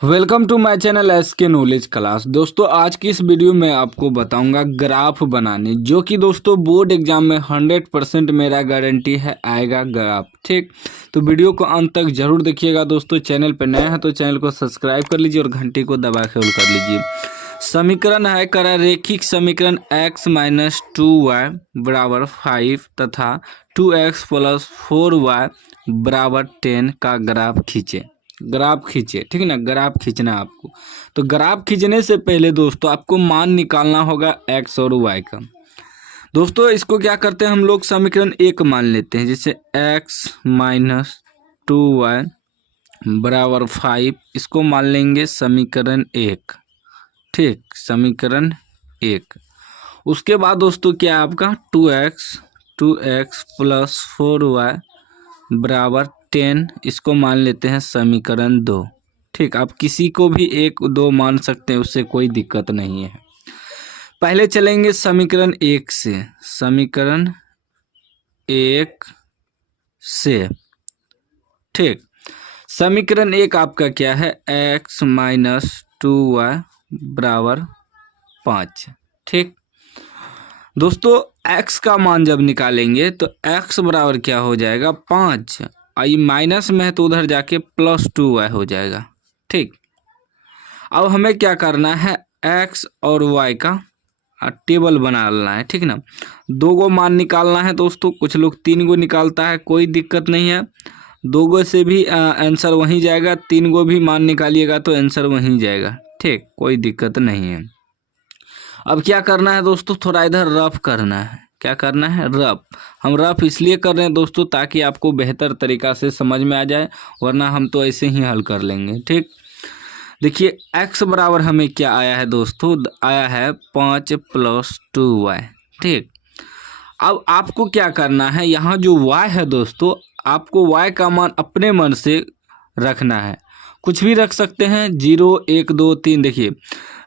Welcome to my channel SK knowledge class. दोस्तों आज की इस वीडियो में आपको बताऊंगा ग्राफ बनाने, जो कि दोस्तों बोर्ड एग्जाम में 100% मेरा गारंटी है आएगा ग्राफ। ठीक, तो वीडियो को अंत तक जरूर देखिएगा। दोस्तों चैनल पर नया है तो चैनल को सब्सक्राइब कर लीजिए और घंटी को दबा के ऑल कर लीजिए। समीकरण है करा रेखिक समीकरण x माइनस 2y बराबर 5 तथा 2x प्लस 4y बराबर 10 का ग्राफ खींचे। ग्राफ खींचे, ठीक है ना, ग्राफ खींचना है आपको। तो ग्राफ खींचने से पहले दोस्तों आपको मान निकालना होगा x और y का। दोस्तों इसको क्या करते हैं हम लोग, समीकरण एक मान लेते हैं। जैसे x माइनस 2y बराबर 5, इसको मान लेंगे समीकरण एक। ठीक, समीकरण एक। उसके बाद दोस्तों क्या है आपका 2x प्लस 4y बराबर 10, इसको मान लेते हैं समीकरण दो। ठीक, आप किसी को भी एक दो मान सकते हैं, उससे कोई दिक्कत नहीं है। पहले चलेंगे समीकरण एक से। समीकरण एक से, ठीक, समीकरण एक आपका क्या है, x माइनस 2y बराबर 5। ठीक दोस्तों, x का मान जब निकालेंगे तो x बराबर क्या हो जाएगा 5, आई माइनस में है तो उधर जाके प्लस 2y हो जाएगा। ठीक, अब हमें क्या करना है, x और y का टेबल बनाना है। ठीक ना, दो गो मान निकालना है दोस्तों। कुछ लोग तीन गो निकालता है, कोई दिक्कत नहीं है, दो गो से भी आंसर वहीं जाएगा। तीन गो भी मान निकालिएगा तो आंसर वहीं जाएगा। ठीक, कोई दिक्कत नहीं है। अब क्या करना है दोस्तों, थोड़ा इधर रफ करना है। क्या करना है, रफ। हम रफ इसलिए कर रहे हैं दोस्तों ताकि आपको बेहतर तरीक़ा से समझ में आ जाए, वरना हम तो ऐसे ही हल कर लेंगे। ठीक, देखिए x बराबर हमें क्या आया है दोस्तों, आया है 5 प्लस 2y। ठीक, अब आपको क्या करना है, यहाँ जो y है दोस्तों, आपको y का मान अपने मन से रखना है। कुछ भी रख सकते हैं, 0 1 2 3। देखिए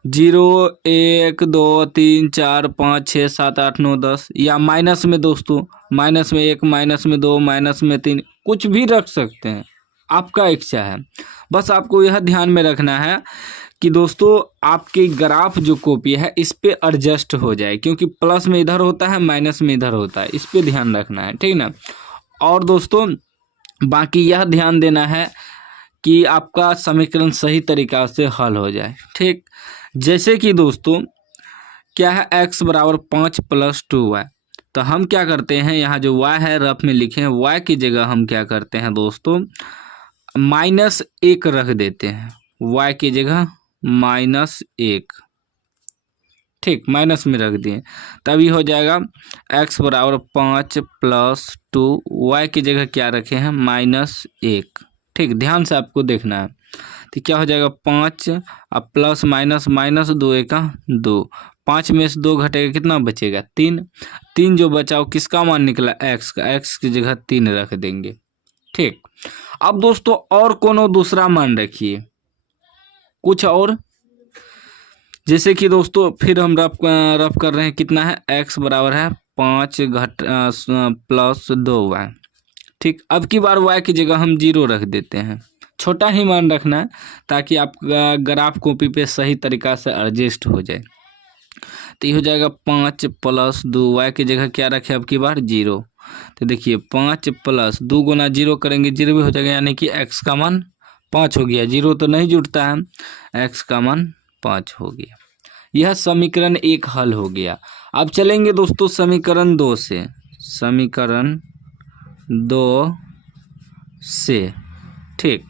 0 1 2 3 4 5 6 7 8 9 10, या माइनस में दोस्तों, माइनस में 1 माइनस में 2 माइनस में 3, कुछ भी रख सकते हैं, आपका इच्छा है। बस आपको यह ध्यान में रखना है कि दोस्तों आपकी ग्राफ जो कॉपी है इस पे एडजस्ट हो जाए, क्योंकि प्लस में इधर होता है, माइनस में इधर होता है, इस पे ध्यान रखना है। ठीक ना, और दोस्तों बाकी यह ध्यान देना है कि आपका समीकरण सही तरीक़ा से हल हो जाए। ठीक, जैसे कि दोस्तों क्या है, x बराबर 5 प्लस 2y, तो हम क्या करते हैं, यहाँ जो y है रफ में लिखे हैं, y की जगह हम क्या करते हैं दोस्तों, -1 रख देते हैं। y की जगह -1, ठीक, माइनस में रख दिए, तभी हो जाएगा x बराबर 5 प्लस 2, y की जगह क्या रखे हैं, -1। ठीक, ध्यान से आपको देखना है। तो क्या हो जाएगा 5, अब प्लस माइनस माइनस 2 1 2, 5 में से 2 घटेगा, कितना बचेगा 3। 3 जो बचाओ किसका मान निकला, x का, x की जगह 3 रख देंगे। ठीक, अब दोस्तों और कोनो दूसरा मान रखिए, कुछ और। जैसे कि दोस्तों फिर हम रफ कर रहे हैं, कितना है, x बराबर है 5 प्लस 2y। ठीक, अब की बार y की जगह हम 0 रख देते हैं। छोटा ही मान रखना है ताकि आपका ग्राफ कॉपी पे सही तरीक़ा से एडजस्ट हो जाए। तो ये हो जाएगा 5 प्लस 2y की जगह क्या रखें, अब की बार 0। तो देखिए 5 प्लस 2 गुना 0 करेंगे, 0 भी हो जाएगा, यानी कि x का मान 5 हो गया। 0 तो नहीं जुड़ता है, x का मान 5 हो गया। यह समीकरण एक हल हो गया। अब चलेंगे दोस्तों समीकरण दो से। समीकरण दो से, ठीक,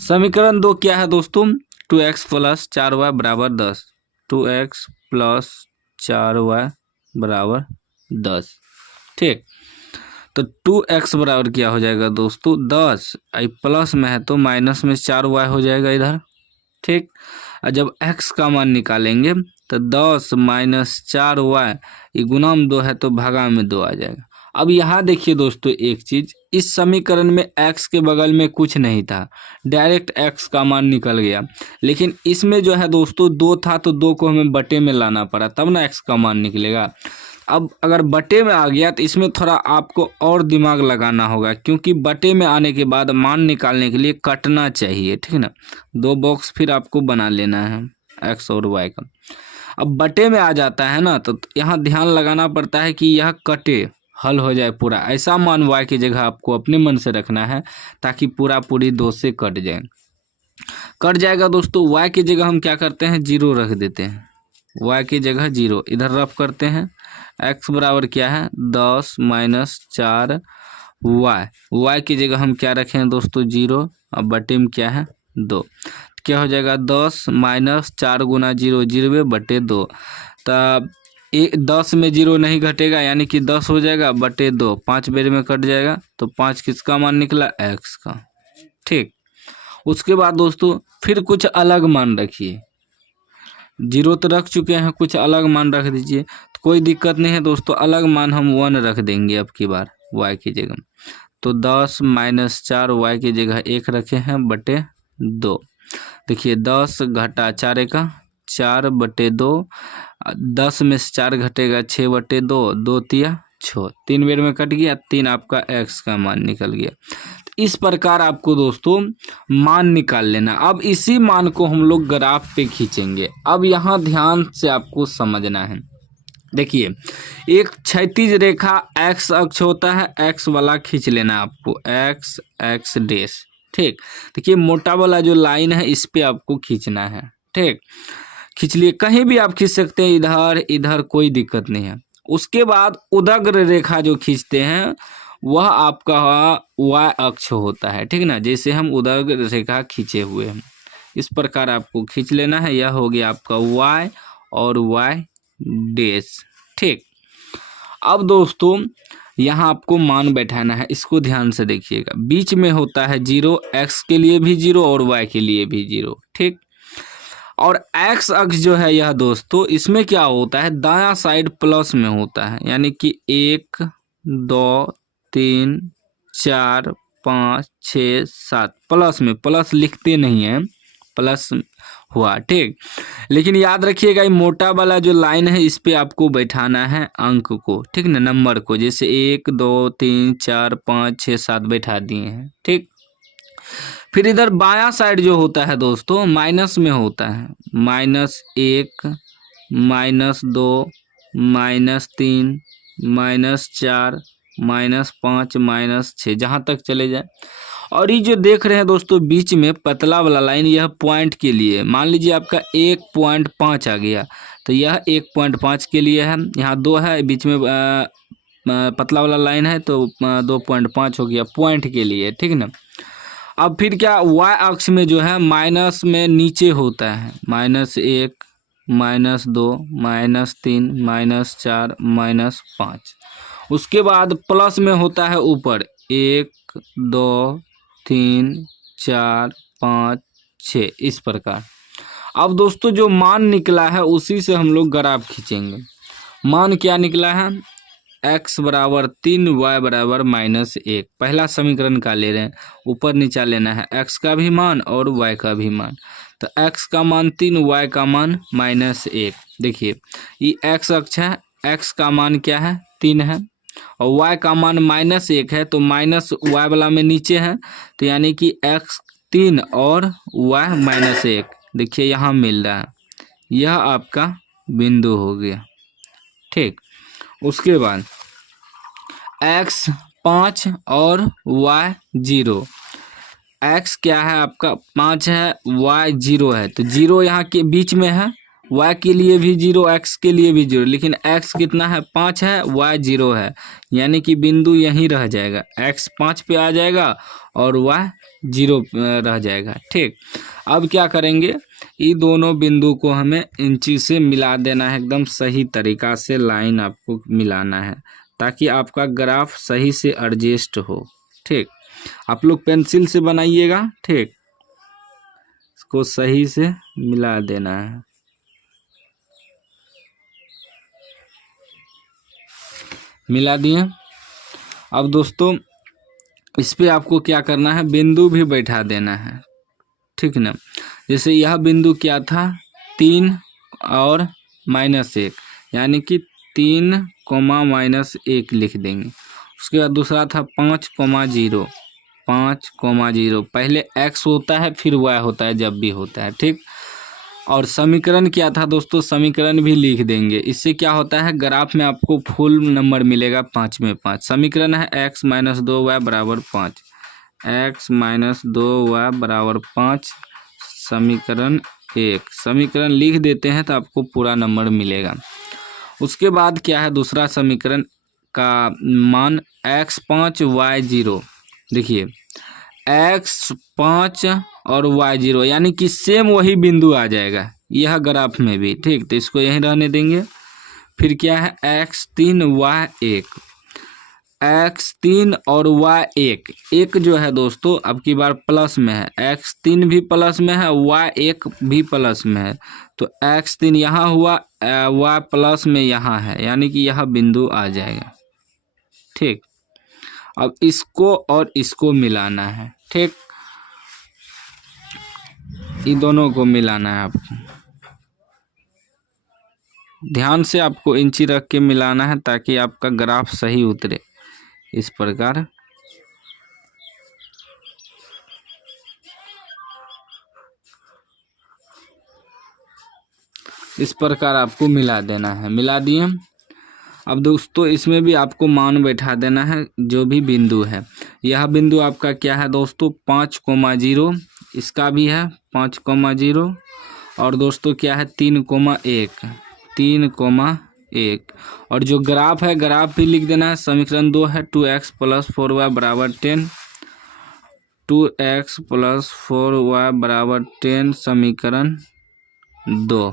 समीकरण दो क्या है दोस्तों, 2x प्लस 4y बराबर 10। 2x प्लस 4y बराबर 10। ठीक, तो 2x बराबर क्या हो जाएगा दोस्तों 10, आई प्लस में है तो माइनस में 4y हो जाएगा इधर। ठीक, और जब x का मान निकालेंगे तो 10 माइनस 4y, ये गुना में 2 है तो भागा में 2 आ जाएगा। अब यहाँ देखिए दोस्तों एक चीज़, इस समीकरण में x के बगल में कुछ नहीं था, डायरेक्ट x का मान निकल गया। लेकिन इसमें जो है दोस्तों 2 था तो 2 को हमें बटे में लाना पड़ा, तब ना x का मान निकलेगा। अब अगर बटे में आ गया तो इसमें थोड़ा आपको और दिमाग लगाना होगा, क्योंकि बटे में आने के बाद मान निकालने के लिए कटना चाहिए, ठीक है ना। 2 बॉक्स फिर आपको बना लेना है एक्स और वाई का। अब बटे में आ जाता है ना, तो यहाँ ध्यान लगाना पड़ता है कि यह कटे, हल हो जाए पूरा। ऐसा मान वाई की जगह आपको अपने मन से रखना है ताकि पूरी 2 से कट जाए। कट जाएगा दोस्तों। वाई की जगह हम क्या करते हैं, 0 रख देते हैं। वाई की जगह 0 इधर रफ करते हैं। एक्स बराबर क्या है, 10 माइनस 4 वाई। वाई की जगह हम क्या रखें हैं दोस्तों, 0। अब बटे में क्या है, 2। क्या हो जाएगा, 10 माइनस 4 गुना 0, 0 बटे 2। तब 10 में 0 नहीं घटेगा, यानी कि 10 हो जाएगा बटे 2, 5 बेर में कट जाएगा। तो 5 किसका मान निकला, एक्स का। ठीक। उसके बाद दोस्तों फिर कुछ अलग मान रखिए। 0 तो रख चुके हैं, कुछ अलग मान रख दीजिए, तो कोई दिक्कत नहीं है दोस्तों। अलग मान हम 1 रख देंगे अब की बार y की जगह। तो 10 माइनस 4 y की जगह 1 रखे हैं बटे 2। देखिए 10 घटा 4 का 4 बटे 2, 10 में से 4 घटेगा 6 बटे 2, 2 तिया 6, 3 बेर में कट गया, 3 आपका x का मान निकल गया। इस प्रकार आपको दोस्तों मान निकाल लेना। अब इसी मान को हम लोग ग्राफ पे खींचेंगे। अब यहाँ ध्यान से आपको समझना है। देखिए एक क्षैतिज रेखा एक्स अक्ष होता है, एक्स वाला खींच लेना आपको, एक्स एक्स डैश। ठीक। देखिए मोटा वाला जो लाइन है इस पे आपको खींचना है। ठीक, खींच लिए। कहीं भी आप खींच सकते हैं, इधर इधर कोई दिक्कत नहीं है। उसके बाद उदग्र रेखा जो खींचते हैं वह आपका वाई अक्ष होता है, ठीक ना। जैसे हम उदग्र रेखा खींचे हुए हैं, इस प्रकार आपको खींच लेना है। यह हो गया आपका वाई और वाई डैश। ठीक। अब दोस्तों यहाँ आपको मान बैठाना है, इसको ध्यान से देखिएगा। बीच में होता है 0, एक्स के लिए भी 0 और वाई के लिए भी 0। ठीक। और एक्स अक्ष जो है यह दोस्तों, इसमें क्या होता है, दायां साइड प्लस में होता है, यानी कि 1 2 3 4 5 6 7 प्लस में, प्लस लिखते नहीं हैं, प्लस हुआ। ठीक। लेकिन याद रखिएगा ये मोटा वाला जो लाइन है इस पे आपको बैठाना है अंक को, ठीक ना, नंबर को। जैसे 1 2 3 4 5 6 7 बैठा दिए हैं। ठीक। फिर इधर बायां साइड जो होता है दोस्तों माइनस में होता है, -1 -2 -3 -4 -5 -6, जहाँ तक चले जाए। और ये जो देख रहे हैं दोस्तों बीच में पतला वाला लाइन, यह पॉइंट के लिए, मान लीजिए आपका 1.5 आ गया तो यह 1.5 के लिए है। यहाँ 2 है, बीच में पतला वाला लाइन है तो 2.5 हो गया पॉइंट के लिए, ठीक ना। अब फिर क्या, y अक्ष में जो है माइनस में नीचे होता है, -1 -2 -3 -4 -5। उसके बाद प्लस में होता है ऊपर 1 2 3 4 5 6, इस प्रकार। अब दोस्तों जो मान निकला है उसी से हम लोग ग्राफ खींचेंगे। मान क्या निकला है, x बराबर 3 y बराबर -1। पहला समीकरण का ले रहे हैं, ऊपर नीचा लेना है, x का भी मान और y का भी मान। तो x का मान 3, y का मान -1। देखिए ये x अक्ष है, x का मान क्या है, 3 है, और y का मान -1 है, तो माइनस y वाला में नीचे है, तो यानी कि x 3 और y -1। देखिए यहाँ मिल रहा है, यह आपका बिंदु हो गया। ठीक। उसके बाद x 5 और y 0। x क्या है आपका 5 है, y 0 है, तो 0 यहाँ के बीच में है, y के लिए भी 0 x के लिए भी 0, लेकिन x कितना है, 5 है, y 0 है, यानी कि बिंदु यहीं रह जाएगा, x 5 पे आ जाएगा और y 0 रह जाएगा। ठीक। अब क्या करेंगे, ये दोनों बिंदु को हमें इंची से मिला देना है, एकदम सही तरीका से लाइन आपको मिलाना है ताकि आपका ग्राफ सही से एडजस्ट हो। ठीक। आप लोग पेंसिल से बनाइएगा। ठीक। इसको सही से मिला देना है। मिला दिए। अब दोस्तों इस पे आपको क्या करना है, बिंदु भी बैठा देना है, ठीक ना। जैसे यह बिंदु क्या था, 3 और -1, यानी कि 3 कोमा -1 लिख देंगे। उसके बाद दूसरा था 5,0, 5,0। पहले x होता है फिर y होता है जब भी होता है, ठीक। और समीकरण क्या था दोस्तों, समीकरण भी लिख देंगे। इससे क्या होता है, ग्राफ में आपको फुल नंबर मिलेगा 5 में 5। समीकरण है x - 2y = 5, x - 2y = 5, समीकरण 1। समीकरण लिख देते हैं तो आपको पूरा नंबर मिलेगा। उसके बाद क्या है, दूसरा समीकरण का मान x 5 y 0। देखिए x 5 और y 0 यानी कि सेम वही बिंदु आ जाएगा यह ग्राफ में भी, ठीक। तो इसको यहीं रहने देंगे। फिर क्या है x 3 y 1, x 3 और y 1, एक जो है दोस्तों अब की बार प्लस में है, x 3 भी प्लस में है, y 1 भी प्लस में है। तो x 3 यहाँ हुआ, y प्लस में यहाँ है, यानी कि यह बिंदु आ जाएगा, ठीक। अब इसको और इसको मिलाना है, ठीक। इन दोनों को मिलाना है आपको, ध्यान से आपको इंची रख के मिलाना है ताकि आपका ग्राफ सही उतरे। इस प्रकार आपको मिला देना है। मिला दिए। अब दोस्तों इसमें भी आपको मान बैठा देना है जो भी बिंदु है। यह बिंदु आपका क्या है दोस्तों 5,0, इसका भी है 5,0। और दोस्तों क्या है 3,1, 3,1। और जो ग्राफ है ग्राफ भी लिख देना है। समीकरण 2 है 2x + 4y = 10, 2x + 4y = 10, समीकरण 2,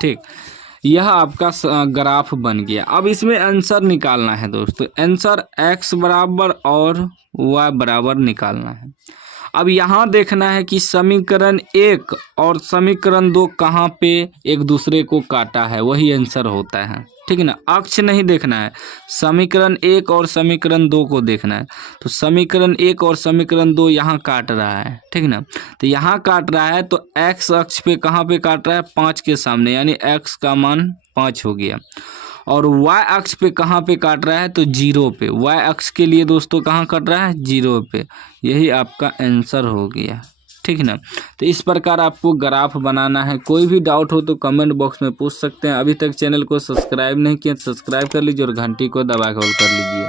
ठीक। यह आपका ग्राफ बन गया। अब इसमें आंसर निकालना है दोस्तों। आंसर x बराबर और y बराबर निकालना है। अब यहाँ देखना है कि समीकरण 1 और समीकरण 2 कहाँ पे एक दूसरे को काटा है, वही आंसर होता है, ठीक है ना। अक्ष नहीं देखना है, समीकरण 1 और समीकरण 2 को देखना है। तो समीकरण 1 और समीकरण 2 यहाँ काट रहा है, ठीक ना। तो यहाँ काट रहा है तो x अक्ष पे कहाँ पे काट रहा है 5 के सामने, यानी x का मान 5 हो गया। और y अक्ष पे कहाँ पे काट रहा है तो 0 पे। y अक्ष के लिए दोस्तों कहाँ काट रहा है 0 पे। यही आपका आंसर हो गया, ठीक ना। तो इस प्रकार आपको ग्राफ बनाना है। कोई भी डाउट हो तो कमेंट बॉक्स में पूछ सकते हैं। अभी तक चैनल को सब्सक्राइब नहीं किया तो सब्सक्राइब कर लीजिए और घंटी को दबा के ऑल कर लीजिए।